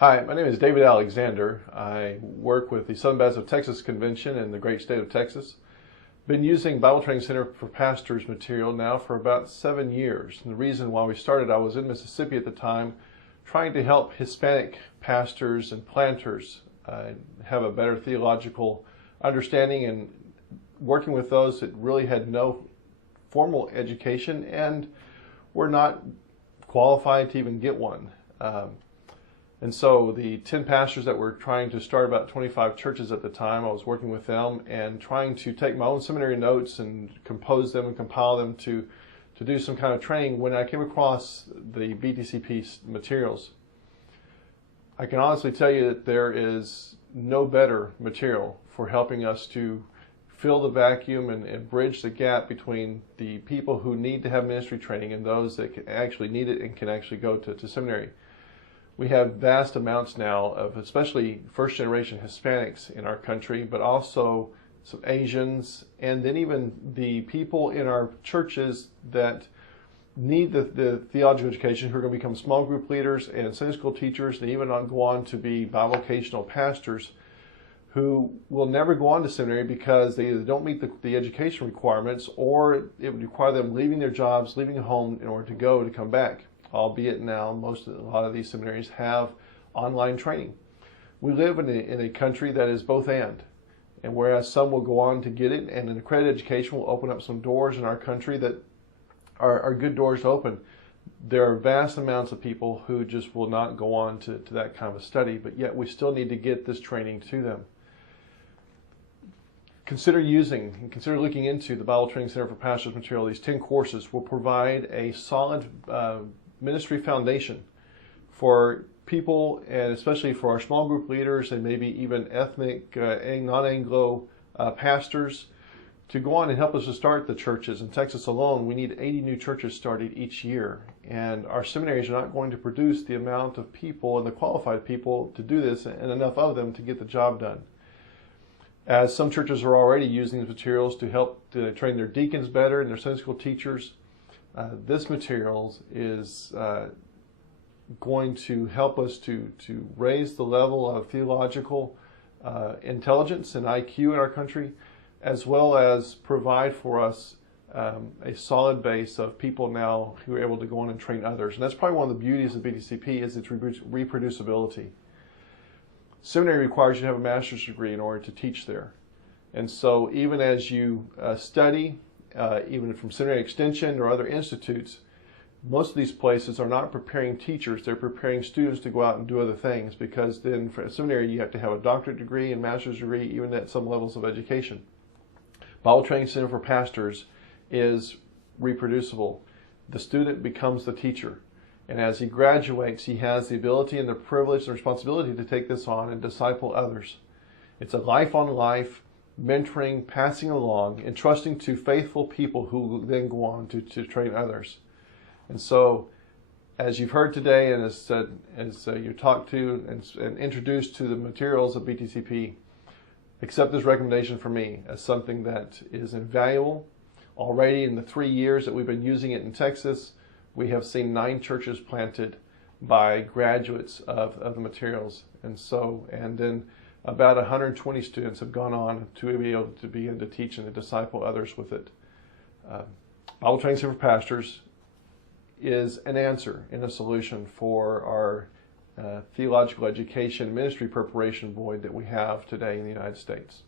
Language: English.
Hi, my name is David Alexander. I work with the Southern Baptist of Texas Convention in the great state of Texas. Been using Bible Training Center for Pastors material now for about 7 years. And the reason why we started, I was in Mississippi at the time, trying to help Hispanic pastors and planters have a better theological understanding, and working with those that really had no formal education and were not qualified to even get one. And so the 10 pastors that were trying to start about 25 churches at the time, I was working with them and trying to take my own seminary notes and compose them and compile them to do some kind of training when I came across the BTCP materials. I can honestly tell you that there is no better material for helping us to fill the vacuum and bridge the gap between the people who need to have ministry training and those that can actually need it and can actually go to seminary. We have vast amounts now of especially first-generation Hispanics in our country, but also some Asians, and then even the people in our churches that need the theological education, who are going to become small group leaders and Sunday school teachers, and even go on to be bivocational pastors, who will never go on to seminary because they either don't meet the education requirements, or it would require them leaving their jobs, leaving home in order to come back. Albeit now a lot of these seminaries have online training. We live in a country that is both and whereas some will go on to get it, and an accredited education will open up some doors in our country that are good doors to open, there are vast amounts of people who just will not go on to that kind of a study, but yet we still need to get this training to them. Consider looking into the Bible Training Center for Pastors material. These 10 courses will provide a solid ministry foundation for people, and especially for our small group leaders and maybe even ethnic, non-Anglo pastors, to go on and help us to start the churches. In Texas alone, we need 80 new churches started each year, and our seminaries are not going to produce the amount of people and the qualified people to do this, and enough of them to get the job done. As some churches are already using these materials to help to train their deacons better and their Sunday school teachers, this material is going to help us to raise the level of theological intelligence and IQ in our country, as well as provide for us a solid base of people now who are able to go on and train others. And that's probably one of the beauties of BTCP, is its reproducibility. Seminary requires you to have a master's degree in order to teach there. And so even as you study, even from Seminary Extension or other institutes, most of these places are not preparing teachers, they're preparing students to go out and do other things, because then for seminary you have to have a doctorate degree and master's degree, even at some levels of education. Bible Training Center for Pastors is reproducible. The student becomes the teacher, and as he graduates, he has the ability and the privilege and responsibility to take this on and disciple others. It's a life-on-life mentoring, passing along, entrusting to faithful people who then go on to train others. And so, as you've heard today, and as you're talked to and introduced to the materials of BTCP, accept this recommendation from me as something that is invaluable. Already in the 3 years that we've been using it in Texas, we have seen 9 churches planted by graduates of the materials. And then about 120 students have gone on to be able to begin to teach and to disciple others with it. Bible Training Center for Pastors is an answer and a solution for our theological education ministry preparation void that we have today in the United States.